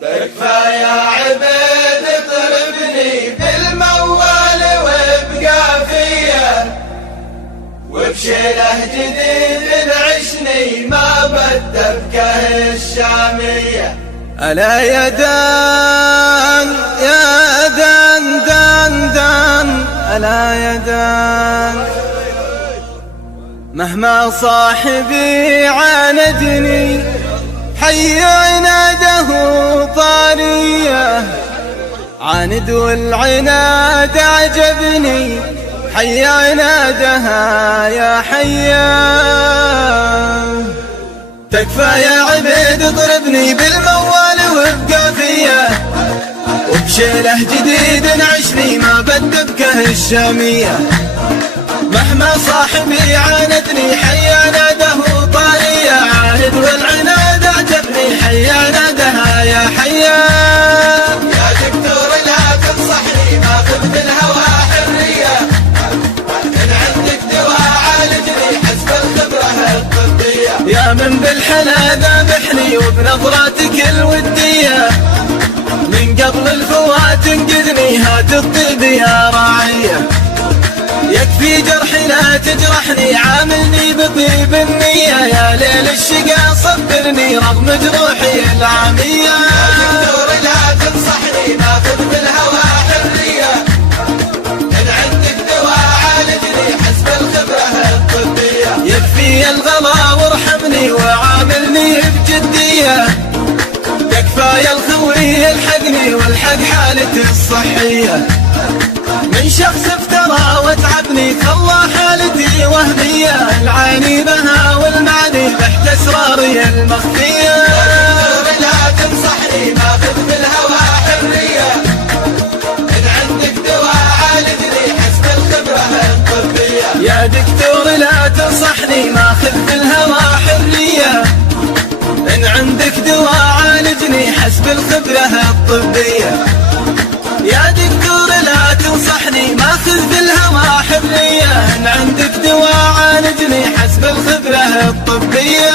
تكفى يا عبيد اطربني بالموال وابقى فيا، وبشيله جديد نعشني ما بدفكه الشامية. ألا يا دان يا دان دان دان، ألا يا دان مهما صاحبي عاندني حي عناده طارية، عاند والعناد عجبني حي عنادها يا حيا. تكفى يا عبيد اضربني بالموال وابقى فيا، وبشيله جديد نعشني ما بدبكه الشامية. مهما صاحبي عاندني حي عناده طارية، عاند والعناد عجبني حي عنادها يا حيا. يا دكتور لا تنصحني ما خذ الهوى حرية، إن عندك دواء عالجني حسب الخبرة الطبية. يا من بالحلا ذابحني وبنظراتك الودية، من قبل الفوات انقذني هات الطيب يا راعية. يكفي جرحي لا تجرحني عاملني بطيب النية، يا ليل الشقا صبرني رغم جروحي العامية. يا دكتور لا تنصحني ما خذ بالهوى حرية، إن عندك دواء عالجني حسب الخبرة الطبية. يكفي الغلا وارحمني وعاملني بجدية، تكفى يا الخوي الحقني والحق حالتي الصحية. من شخص افترى وتعبني خلى حالتي وهمية، العاني بها والمعني تحت اسراري المخفية. لا تنصحني ما خذ بالهوى حرية، إن عندك دواء عالجني حسب الخبرة الطبية. يا دكتور لا تنصحني ما خذ بالهوى حرية، إن عندك دواء عالجني حسب الخبرة الطبية. يا دكتور لا تنصحني ما خذ بالهوى حرية، إن عندك دواء عالجني حسب الخبرة الطبية.